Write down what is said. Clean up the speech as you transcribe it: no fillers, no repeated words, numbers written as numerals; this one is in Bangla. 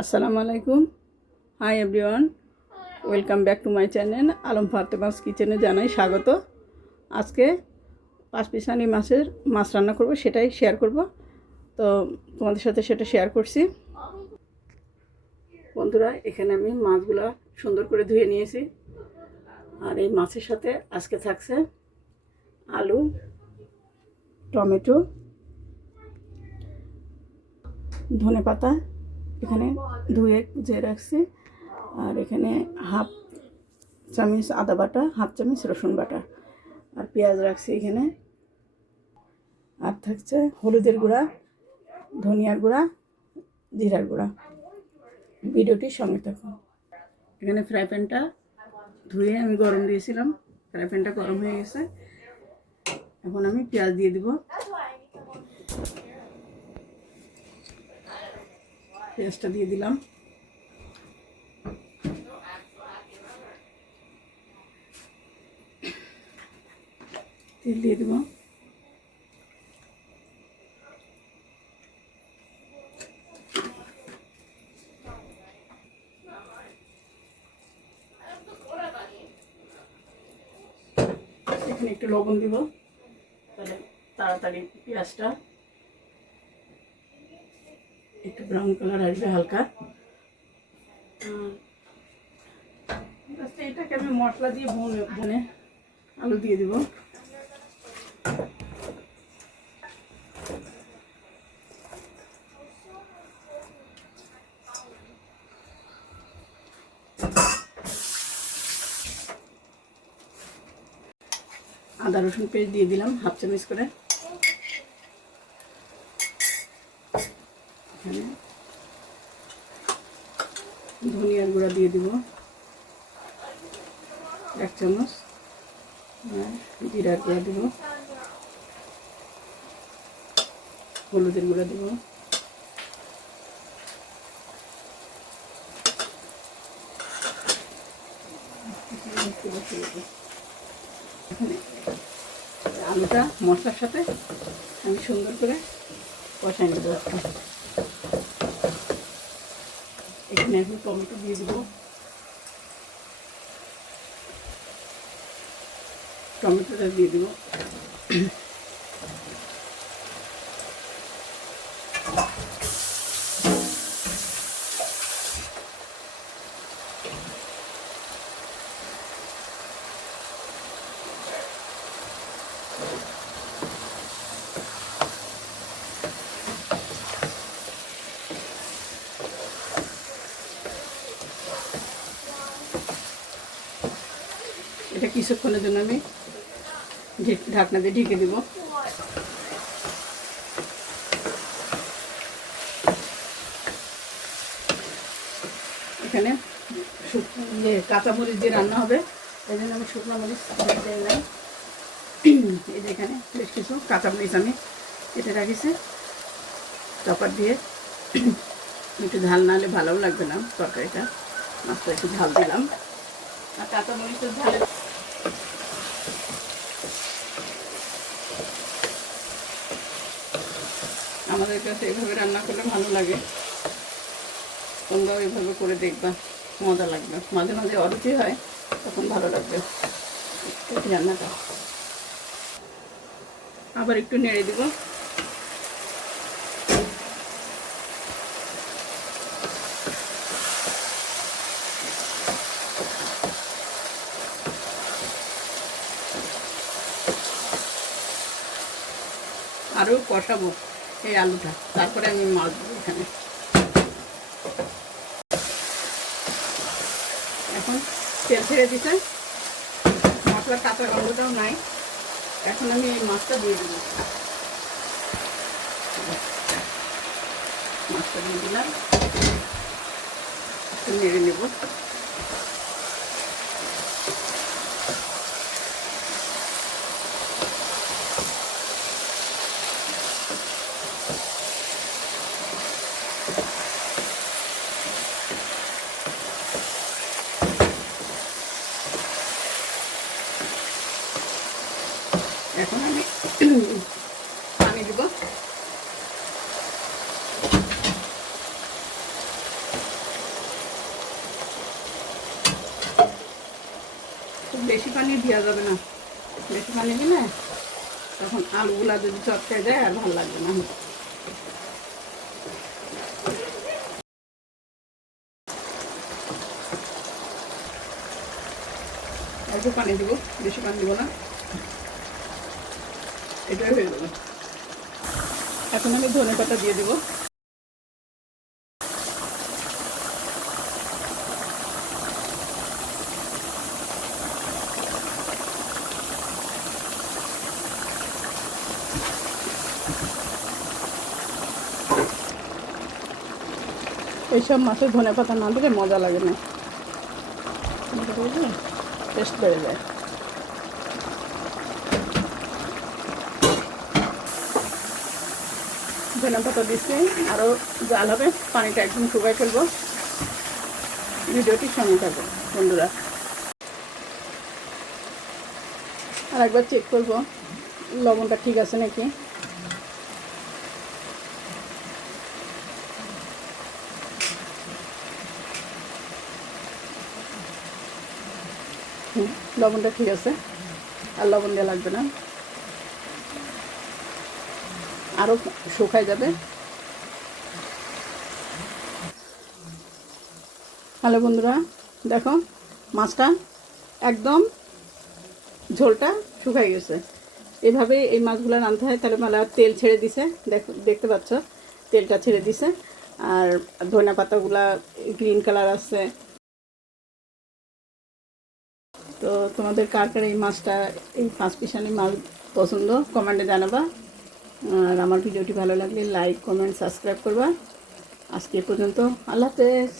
আসসালামু আলাইকুম। Hi everyone, welcome back to my channel Alam Fatema's কিচেনে জানাই স্বাগত। আজকে পাঁচমিশালি মাছ রান্না করব, সেটাই শেয়ার করব। তো তোমাদের সাথে সেটা শেয়ার করছি। বন্ধুরা, এখানে আমি মাছগুলো সুন্দর করে ধুয়ে নিয়েছি। আর এই মাছের সাথে আজকে থাকছে আলু, টমেটো, ধনেপাতা এখানে ধুয়ে কুচিয়ে রাখছি। আর এখানে হাফ চামচ আদা বাটা, হাফ চামচ রসুন বাটা, আর পেঁয়াজ রাখছি এখানে। আর থাকছে হলুদের গুঁড়া, ধনিয়ার গুঁড়া, জিরার গুঁড়া। ভিডিওটির সঙ্গে থাকুন। এখানে ফ্রাই প্যানটা ধুয়ে আমি গরম দিয়েছিলাম, ফ্রাই প্যানটা গরম হয়ে গেছে। এখন আমি পেঁয়াজ দিয়ে দিব। পেঁয়াজটা দিয়ে দিলাম। তেল দিয়ে দেব। এখানে একটু লবণ দিব, তাহলে তাড়াতাড়ি পেঁয়াজটা একটু ব্রাউন কালার আসবে হালকা। এটাকে আমি মশলা দিয়ে ভুনে আলু দিয়ে দিব। আদা রসুন পেস্ট দিয়ে দিলাম হাফ চামচ করে। এখানে ধনিয়ার গুঁড়া দিয়ে দিব 1 চামচ, জিরার গুঁড়া দিব, হলুদের গুঁড়া দিব, এখানে আলুটা মশলার সাথে আমি সুন্দর করে কষাই নেব। এখানে এখন টমেটো দিয়ে দিব। টমেটোটা দিয়ে দিব। এটা কিছুক্ষণের জন্য আমি ঢাকনা দিয়ে ঢেকে দেব। এখানে কাঁচামরিচ দিয়ে রান্না হবে, এই জন্য আমি শুকনো মরিচ দিয়ে দিলাম। এই যে এখানে বেশ কিছু কাঁচামরিচ আমি কেটে রাখিছি চপার দিয়ে। একটু ঝাল না হলে ভালোও লাগবে না তরকারিটা, মাছটা একটু ঝাল দিলাম। আর কাঁচামরিচের ঝালে আমাদের কাছে এভাবে রান্না করলে ভালো লাগে। তোমরাও এভাবে করে দেখবা, মজা লাগবে। মাঝে মাঝে অরুচি হয়, তখন ভালো লাগবে রান্নাটা। আবার একটু নেড়ে দিব। আরও কষাবো এই আলুটা, তারপরে আমি মাছ দেবো এখানে। এখন তেল ছেড়ে দিতে, মশলার কাঁচা গন্ধটাও নাই। এখন আমি এই মাছটা দিয়ে দেবো। মাছটা দিয়ে দিলাম, একটু নেড়ে নেব। এখন আমি পানি দেব। বেশি পানি দেওয়া যাবে না, বেশি পানি দিলে তখন আলুগুলা যদি চটকায় যায় আর ভালো লাগবে না। অল্প পানি দিব, বেশি পানি দিব না, এটাই হয়ে যাবে। এখন আমি ধনে পাতা দিয়ে দিব। এইসব মাছে ধনে পাতা না দিলে মজা লাগে না, টেস্ট বেড়ে যায়। ধনে পাতা দিচ্ছি, আরও জাল হবে, পানিটা একদম শুকাই ফেলবো। ভিডিওটি সঙ্গে থাকবো বন্ধুরা। আর একবার চেক করবো লবণটা ঠিক আছে নাকি। লবণটা ঠিক আছে, আর লবণ দেওয়া লাগবে না, আরও শুকায় যাবে। হ্যালো বন্ধুরা, দেখো মাছটা একদম ঝোলটা শুকাই গেছে। এভাবে এই মাছগুলো রাঁধতে হয়, তাহলে মেলা তেল ছেড়ে দিছে, দেখো দেখতে পাচ্ছ তেলটা ছেড়ে দিছে। আর ধনে পাতাগুলা গ্রিন কালার আছে। তো তোমাদের কার কার এই মাছটা, এই 5 পিসানি মাছ পছন্দ কমেন্টে জানাবা। আর আমার ভিডিওটি ভালো লাগলে লাইক, কমেন্ট, সাবস্ক্রাইব করবা। আজকে পর্যন্ত, আল্লাহ হাফেজ।